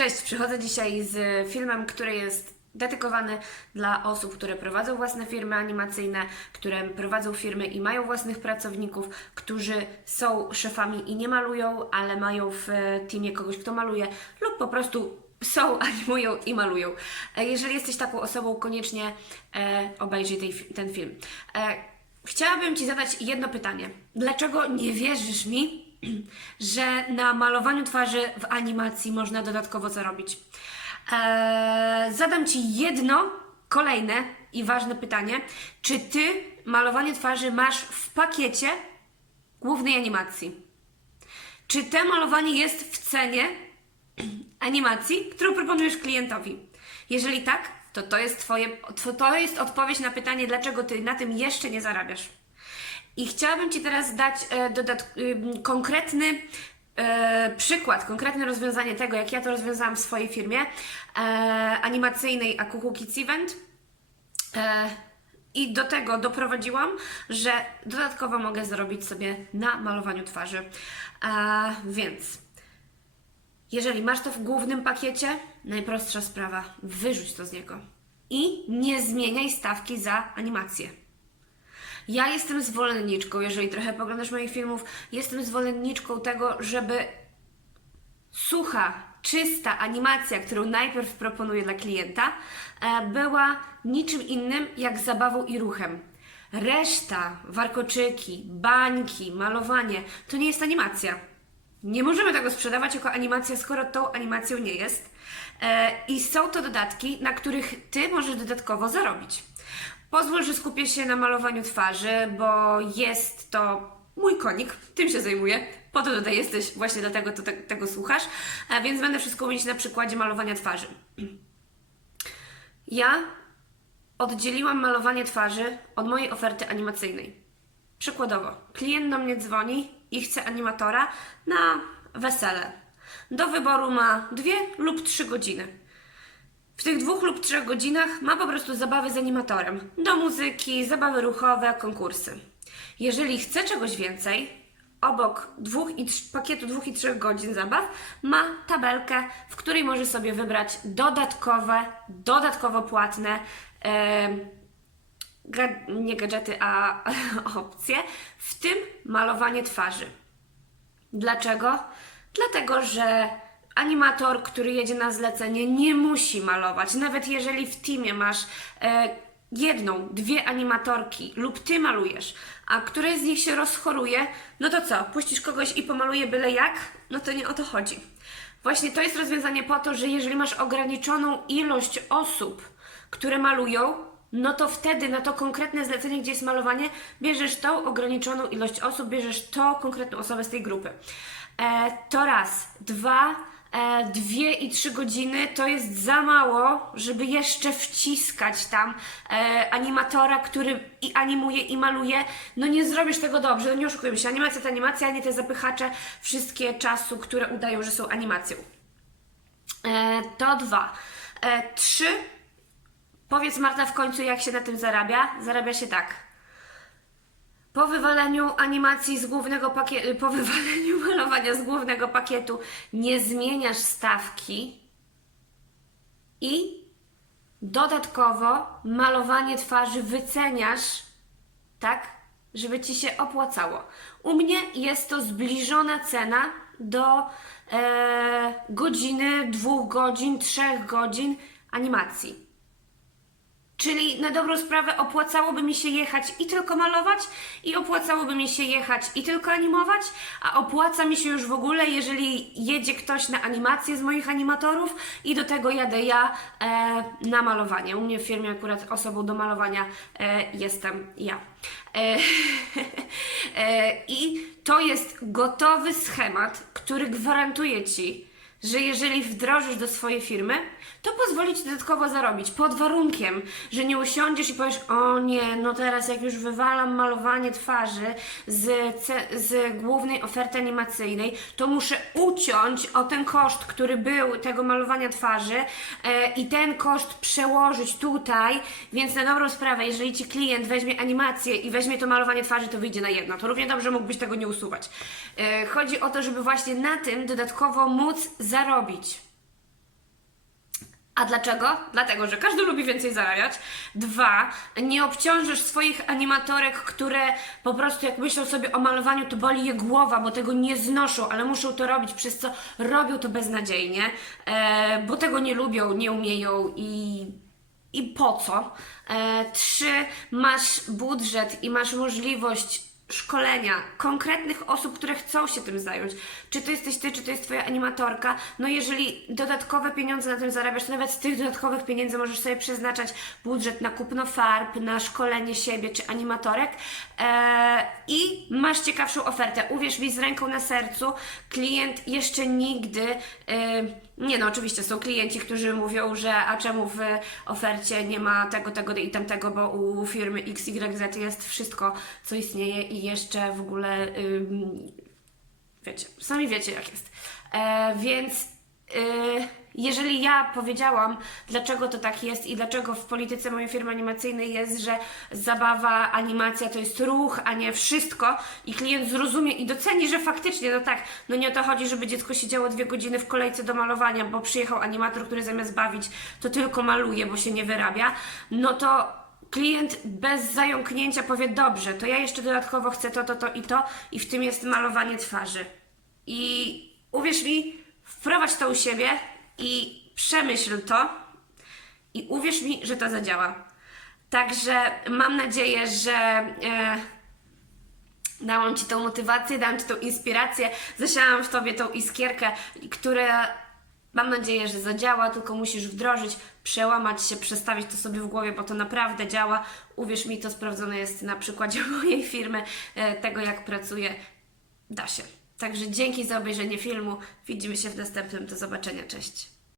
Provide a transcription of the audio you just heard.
Cześć, przychodzę dzisiaj z filmem, który jest dedykowany dla osób, które prowadzą własne firmy animacyjne, które prowadzą firmy i mają własnych pracowników, którzy są szefami i nie malują, ale mają w teamie kogoś, kto maluje, lub po prostu są, animują i malują. E, Jeżeli jesteś taką osobą, koniecznie e, obejrzyj tej, ten film. E, chciałabym Ci zadać jedno pytanie. Dlaczego nie wierzysz mi, że na malowaniu twarzy w animacji można dodatkowo zarobić? Eee, zadam Ci jedno, kolejne i ważne pytanie. Czy Ty malowanie twarzy masz w pakiecie głównej animacji? Czy te malowanie jest w cenie animacji, którą proponujesz klientowi? Jeżeli tak, to to jest, twoje, to, to jest odpowiedź na pytanie, dlaczego Ty na tym jeszcze nie zarabiasz. I chciałabym Ci teraz dać e, ym, konkretny e, przykład, konkretne rozwiązanie tego, jak ja to rozwiązałam w swojej firmie e, animacyjnej Akuku Kids Event. I do tego doprowadziłam, że dodatkowo mogę zarobić sobie na malowaniu twarzy. E, więc jeżeli masz to w głównym pakiecie, najprostsza sprawa, wyrzuć to z niego. I nie zmieniaj stawki za animację. Ja jestem zwolenniczką, jeżeli trochę poglądasz moich filmów, jestem zwolenniczką tego, żeby sucha, czysta animacja, którą najpierw proponuję dla klienta, e, była niczym innym jak zabawą i ruchem. Reszta, warkoczyki, bańki, malowanie to nie jest animacja. Nie możemy tego sprzedawać jako animacja, skoro tą animacją nie jest. E, I są to dodatki, na których Ty możesz dodatkowo zarobić. Pozwól, że skupię się na malowaniu twarzy, bo jest to mój konik, tym się zajmuję. Po to tutaj jesteś, właśnie dlatego to, te, tego słuchasz. A więc będę wszystko mówić na przykładzie malowania twarzy. Ja oddzieliłam malowanie twarzy od mojej oferty animacyjnej. Przykładowo, klient do mnie dzwoni i chce animatora na wesele. Do wyboru ma dwie lub trzy godziny. W tych dwóch lub trzech godzinach ma po prostu zabawy z animatorem. Do muzyki, zabawy ruchowe, konkursy. Jeżeli chce czegoś więcej, obok dwóch i pakietu dwóch i trzech godzin zabaw ma tabelkę, w której może sobie wybrać dodatkowe, dodatkowo płatne ga- nie gadżety, a opcje, w tym malowanie twarzy. Dlaczego? Dlatego, że animator, który jedzie na zlecenie, nie musi malować. Nawet jeżeli w teamie masz e, jedną, dwie animatorki lub ty malujesz, a któraś z nich się rozchoruje, no to co? Puścisz kogoś i pomaluje byle jak? No to nie o to chodzi. Właśnie to jest rozwiązanie po to, że jeżeli masz ograniczoną ilość osób, które malują, no to wtedy na to konkretne zlecenie, gdzie jest malowanie, bierzesz tą ograniczoną ilość osób, bierzesz tą konkretną osobę z tej grupy. E, to raz. Dwa, dwie i trzy godziny to jest za mało, żeby jeszcze wciskać tam e, animatora, który i animuje, i maluje. No nie zrobisz tego dobrze, no nie oszukujmy się. Animacja to animacja, a nie te zapychacze wszystkie czasu, które udają, że są animacją. E, to dwa. E, trzy. Powiedz Marta w końcu, jak się na tym zarabia? Zarabia się tak. Po wywaleniu animacji z głównego pakietu, po wywaleniu malowania z głównego pakietu nie zmieniasz stawki i dodatkowo malowanie twarzy wyceniasz tak, żeby ci się opłacało. U mnie jest to zbliżona cena do e, godziny, dwóch godzin, trzech godzin animacji. Czyli na dobrą sprawę opłacałoby mi się jechać i tylko malować, i opłacałoby mi się jechać i tylko animować, a opłaca mi się już w ogóle, jeżeli jedzie ktoś na animację z moich animatorów i do tego jadę ja e, na malowanie. U mnie w firmie akurat osobą do malowania e, jestem ja. E, e, I to jest gotowy schemat, który gwarantuje Ci, że jeżeli wdrożysz do swojej firmy, to pozwoli Ci dodatkowo zarobić, pod warunkiem, że nie usiądziesz i powiesz, o nie, no teraz jak już wywalam malowanie twarzy z, z głównej oferty animacyjnej, to muszę uciąć o ten koszt, który był tego malowania twarzy e, i ten koszt przełożyć tutaj, więc na dobrą sprawę, jeżeli Ci klient weźmie animację i weźmie to malowanie twarzy, to wyjdzie na jedno. To równie dobrze mógłbyś tego nie usuwać. E, chodzi o to, żeby właśnie na tym dodatkowo móc zarobić. A dlaczego? Dlatego, że każdy lubi więcej zarabiać. Dwa, nie obciążysz swoich animatorek, które po prostu jak myślą sobie o malowaniu, to boli je głowa, bo tego nie znoszą, ale muszą to robić, przez co robią to beznadziejnie, e, bo tego nie lubią, nie umieją i i po co. E, trzy, masz budżet i masz możliwość szkolenia konkretnych osób, które chcą się tym zająć. Czy to jesteś ty, czy to jest twoja animatorka. No jeżeli dodatkowe pieniądze na tym zarabiasz, to nawet z tych dodatkowych pieniędzy możesz sobie przeznaczać budżet na kupno farb, na szkolenie siebie czy animatorek e, i masz ciekawszą ofertę. Uwierz mi z ręką na sercu, klient jeszcze nigdy e, nie no, oczywiście są klienci, którzy mówią, że a czemu w ofercie nie ma tego, tego i tamtego, bo u firmy XYZ jest wszystko, co istnieje i jeszcze w ogóle ym, wiecie, sami wiecie jak jest. E, więc y, jeżeli ja powiedziałam, dlaczego to tak jest i dlaczego w polityce mojej firmy animacyjnej jest, że zabawa, animacja to jest ruch, a nie wszystko i klient zrozumie i doceni, że faktycznie, no tak, no nie o to chodzi, żeby dziecko siedziało dwie godziny w kolejce do malowania, bo przyjechał animator, który zamiast bawić, to tylko maluje, bo się nie wyrabia, no to klient bez zająknięcia powie, dobrze, to ja jeszcze dodatkowo chcę to, to, to i to i w tym jest malowanie twarzy. I uwierz mi, wprowadź to u siebie i przemyśl to i uwierz mi, że to zadziała. Także mam nadzieję, że e, dałam Ci tą motywację, dałam Ci tą inspirację, zasiałam w Tobie tą iskierkę, która mam nadzieję, że zadziała, tylko musisz wdrożyć, przełamać się, przestawić to sobie w głowie, bo to naprawdę działa. Uwierz mi, to sprawdzone jest na przykładzie mojej firmy, e, tego jak pracuję. Da się. Także dzięki za obejrzenie filmu. Widzimy się w następnym. Do zobaczenia. Cześć.